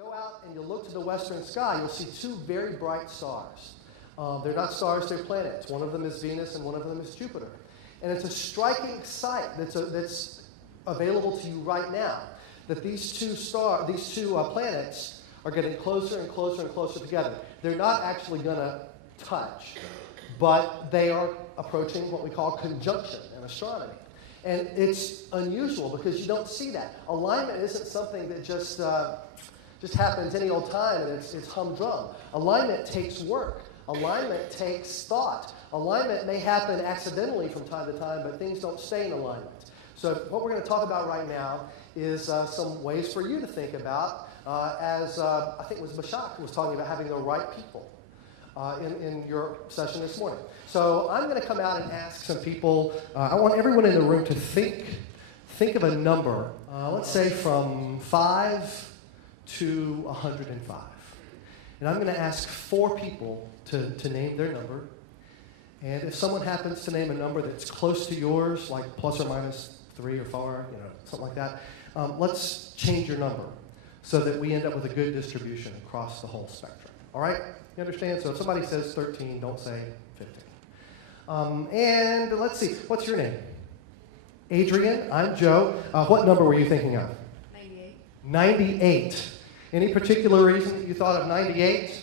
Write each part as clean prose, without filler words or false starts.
go out and you look to the western sky, you'll see two very bright stars. They're not stars, they're planets. One of them is Venus and one of them is Jupiter. And it's a striking sight that's available to you right now, that these two planets are getting closer and closer and closer together. They're not actually going to touch, but they are approaching what we call conjunction in astronomy. And it's unusual because you don't see that. Alignment isn't something that just happens any old time and it's humdrum. Alignment takes work. Alignment takes thought. Alignment may happen accidentally from time to time, but things don't stay in alignment. So what we're going to talk about right now is some ways for you to think about, as I think it was Bashak who was talking about having the right people in your session this morning. So I'm going to come out and ask some people. I want everyone in the room to think of a number, let's say from 5 to 105. And I'm going to ask 4 people to name their number. And if someone happens to name a number that's close to yours, like plus or minus 3 or 4, something like that, let's change your number so that we end up with a good distribution across the whole spectrum. All right? You understand? So if somebody says 13, don't say 15. And let's see. What's your name? Adrian. I'm Joe. What number were you thinking of? 98. 98. Any particular reason that you thought of 98?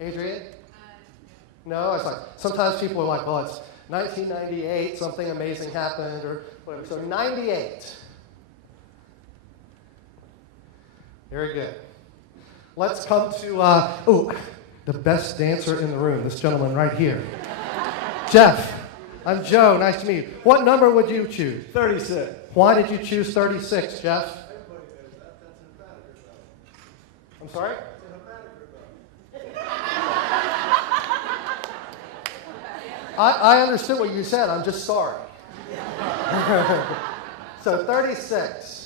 Adrian? No, it's like sometimes people are like, well, it's 1998, something amazing happened, or whatever. So 98. Very good. Let's come to, the best dancer in the room, this gentleman right here. Jeff, I'm Joe. Nice to meet you. What number would you choose? 36. Why did you choose 36, Jeff? Everybody knows that. That's an emphatic though. I'm sorry? It's an emphatic though. I understood what you said. I'm just sorry. So 36.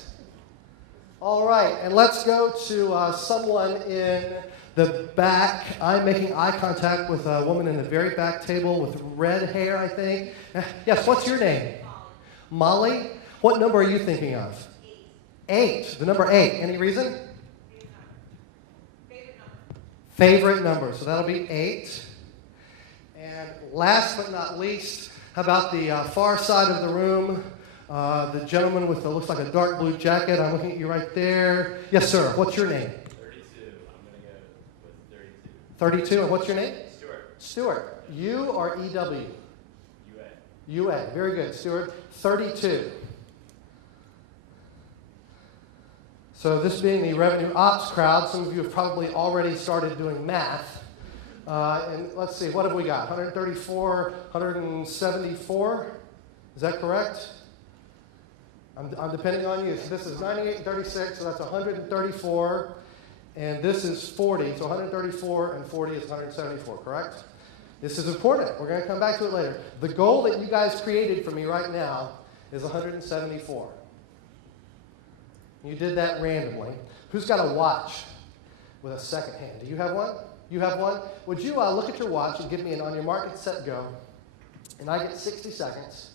All right, and let's go to someone in the back. I'm making eye contact with a woman in the very back table with red hair, I think. Yes, what's your name? Molly. What number are you thinking of? 8. The number 8. Any reason? Favorite number. So that'll be 8. And last but not least, how about the far side of the room? The gentleman with looks like a dark blue jacket. I'm looking at you right there. Yes, sir. What's your name? 32. I'm going to go with 32. 32. And what's your name? Stuart. Stuart. U or EW? UA. UA. Very good, Stuart. 32. So this being the revenue ops crowd, some of you have probably already started doing math. And let's see, what have we got? 134, 174? Is that correct? I'm depending on you. So this is 98 and 36, so that's 134. And this is 40, so 134 and 40 is 174, correct? This is important. We're going to come back to it later. The goal that you guys created for me right now is 174. You did that randomly. Who's got a watch with a second hand? Do you have one? You have one? Would you look at your watch and give me an on your mark, get set, go. And I get 60 seconds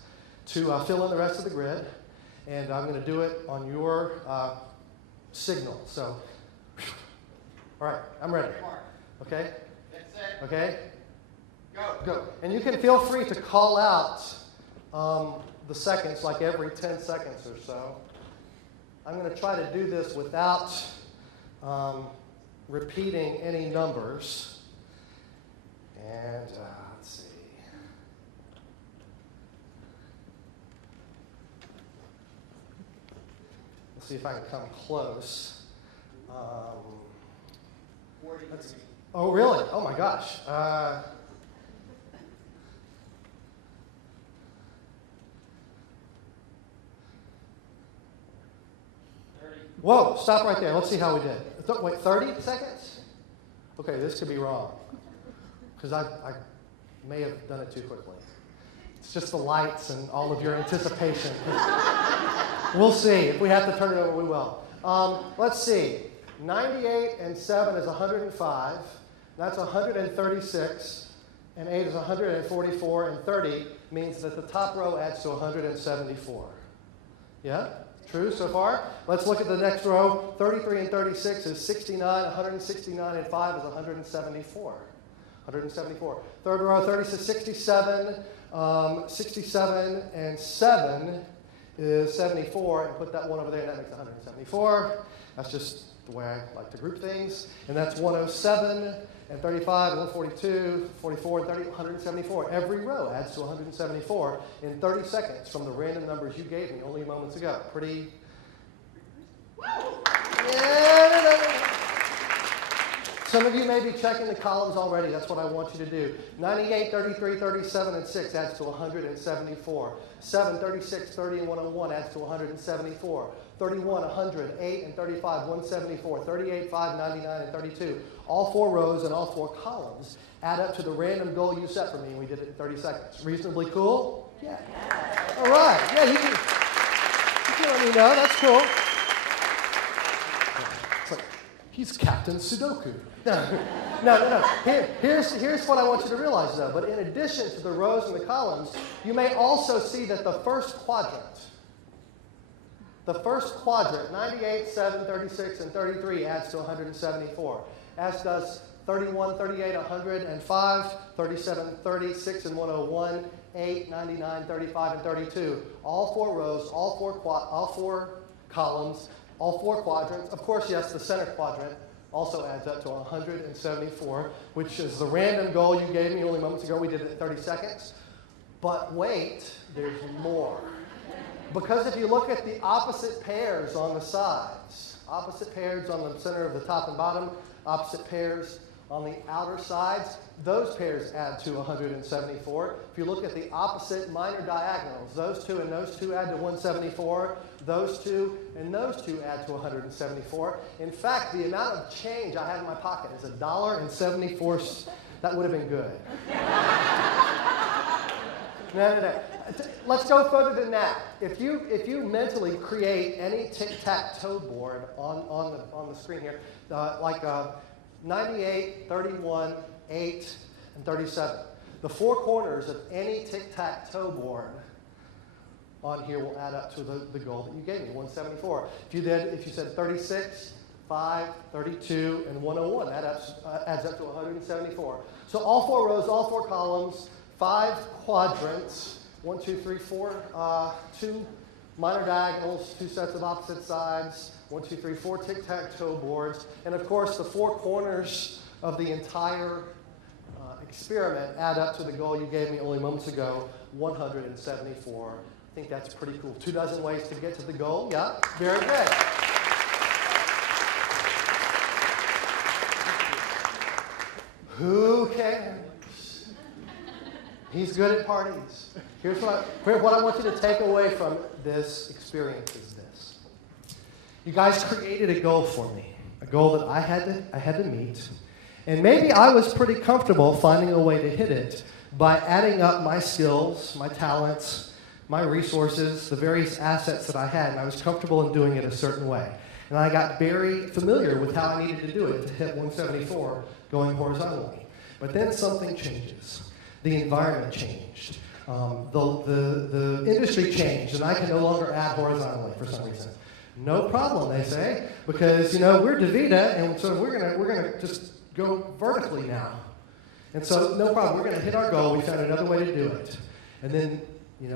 to fill in the rest of the grid. And I'm going to do it on your signal. So, all right, I'm ready. Okay? Okay? Go. And you can feel free to call out the seconds like every 10 seconds or so. I'm going to try to do this without repeating any numbers. And let's see. Let's see if I can come close. Oh, really? Oh, my gosh. Whoa, stop right there. Let's see how we did. Wait, 30 seconds? Okay, this could be wrong. Because I may have done it too quickly. It's just the lights and all of your anticipation. We'll see. If we have to turn it over, we will. Let's see. 98 and 7 is 105. That's 136. And 8 is 144. And 30 means that the top row adds to 174. Yeah? True so far? Let's look at the next row. 33 and 36 is 69. 169 and 5 is 174. 174. Third row, 36, 67. 67 and 7 is 74. And put that one over there, and that makes 174. That's just the way I like to group things. And that's 107 and 35, 142, 44, and 30, 174. Every row adds to 174 in 30 seconds from the random numbers you gave me only moments ago. Pretty... Yeah. Some of you may be checking the columns already. That's what I want you to do. 98, 33, 37, and 6 adds to 174. 7, 36, 30, and 101 adds to 174. 31, 100, 8, and 35, 174. 38, 5, 99, and 32. All four rows and all four columns add up to the random goal you set for me, and we did it in 30 seconds. Reasonably cool? Yeah. All right. Yeah, you can let me know. That's cool. It's like, he's Captain Sudoku. No. Here's what I want you to realize, though. But in addition to the rows and the columns, you may also see that the first quadrant, 98, 7, 36, and 33 adds to 174, as does 31, 38, 105, 37, 36, and 101, 8, 99, 35, and 32. All four rows, all four columns, all four quadrants. Of course, yes, the center quadrant also adds up to 174, which is the random goal you gave me only moments ago. We did it in 30 seconds. But wait, there's more. Because if you look at the opposite pairs on the sides, opposite pairs on the center of the top and bottom, opposite pairs on the outer sides, those pairs add to 174. If you look at the opposite minor diagonals, those two and those two add to 174. Those two and those two add to 174. In fact, the amount of change I had in my pocket is $1.74. That would have been good. No. Let's go further than that. If you mentally create any tic-tac-toe board on the screen here, like 98, 31, 8, and 37. The four corners of any tic-tac-toe board on here will add up to the goal that you gave me, 174. If you said 36, 5, 32, and 101, that adds up to 174. So all four rows, all four columns, 5 quadrants, 1, 2, 3, 4, 2 minor diagonals, 2 sets of opposite sides, 1, 2, 3, 4 tic-tac-toe boards, and of course the four corners of the entire experiment add up to the goal you gave me only moments ago, 174. I think that's pretty cool. 2 dozen ways to get to the goal. Yeah, very good. Who cares? He's good at parties. Here's what I want you to take away from this experience is this. You guys created a goal for me, a goal that I had to meet. And maybe I was pretty comfortable finding a way to hit it by adding up my skills, my talents, my resources, the various assets that I had, and I was comfortable in doing it a certain way. And I got very familiar with how I needed to do it to hit 174 going horizontally. But then something changes. The environment changed. The industry changed, and I can no longer add horizontally for some reason. No problem, they say, because we're DaVita, and so we're gonna just go vertically now. And so no problem, we're gonna hit our goal. We found another way to do it. And then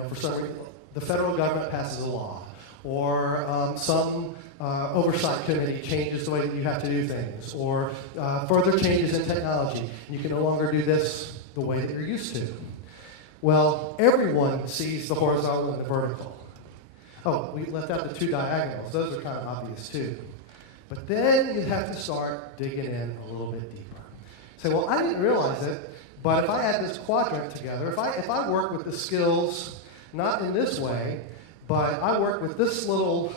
for some reason, the federal government passes a law, or some oversight committee changes the way that you have to do things, or further changes in technology. You can no longer do this the way that you're used to. Well, everyone sees the horizontal and the vertical. Oh, we left out the 2 diagonals. Those are kind of obvious too. But then you have to start digging in a little bit deeper. Say, well, I didn't realize it, but if I add this quadrant together, if I work with the skills, not in this way, but I work with this little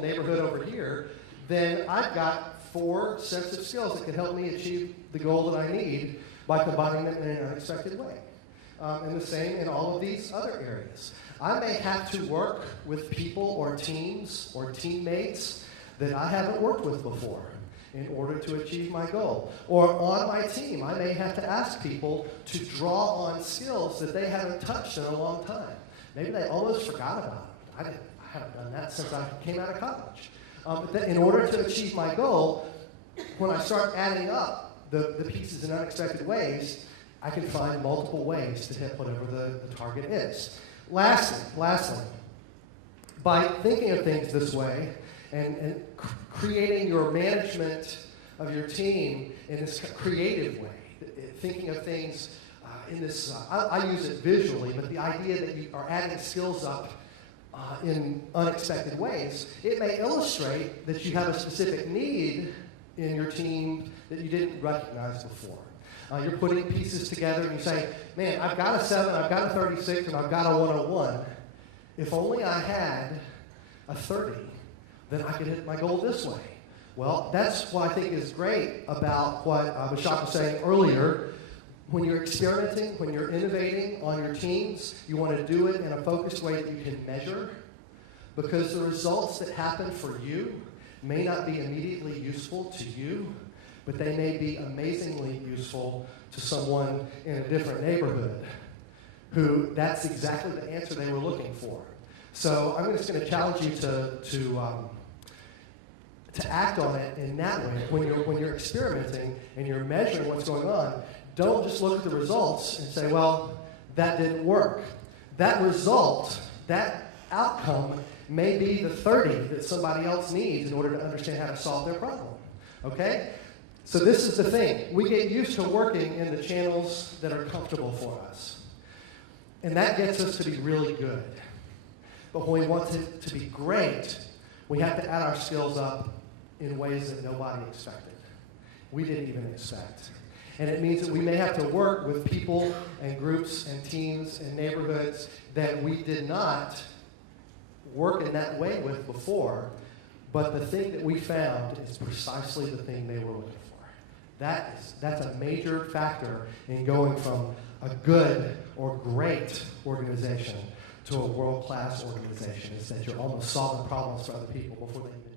neighborhood over here, then I've got 4 sets of skills that can help me achieve the goal that I need by combining them in an unexpected way. And the same in all of these other areas. I may have to work with people or teams or teammates that I haven't worked with before in order to achieve my goal. Or on my team, I may have to ask people to draw on skills that they haven't touched in a long time. Maybe they almost forgot about them. haven't done that since I came out of college. But in order to achieve my goal, when I start adding up the pieces in unexpected ways, I can find multiple ways to hit whatever the target is. Lastly, by thinking of things this way and creating your management of your team in this creative way, thinking of things in this, I use it visually, but the idea that you are adding skills up in unexpected ways, it may illustrate that you have a specific need in your team that you didn't recognize before. You're putting pieces together and you say, man, I've got a 7, I've got a 36, and I've got a 101. If only I had a 30, then I could hit my goal this way. Well, that's what I think is great about what Bashak was saying earlier. When you're experimenting, when you're innovating on your teams, you want to do it in a focused way that you can measure, because the results that happen for you may not be immediately useful to you, but they may be amazingly useful to someone in a different neighborhood who that's exactly the answer they were looking for. So I'm just going to challenge you to act on it in that way. When you're experimenting and you're measuring what's going on, don't just look at the results and say, well, that didn't work. That result, that outcome may be the 30 that somebody else needs in order to understand how to solve their problem. Okay? So this is the thing. We get used to working in the channels that are comfortable for us. And that gets us to be really good. But when we want it to be great, we have to add our skills up in ways that nobody expected. We didn't even expect. And it means that we may have to work with people and groups and teams and neighborhoods that we did not work in that way with before, but the thing that we found is precisely the thing they were looking for. That's a major factor in going from a good or great organization to a world-class organization, is that you're almost solving problems for other people before they even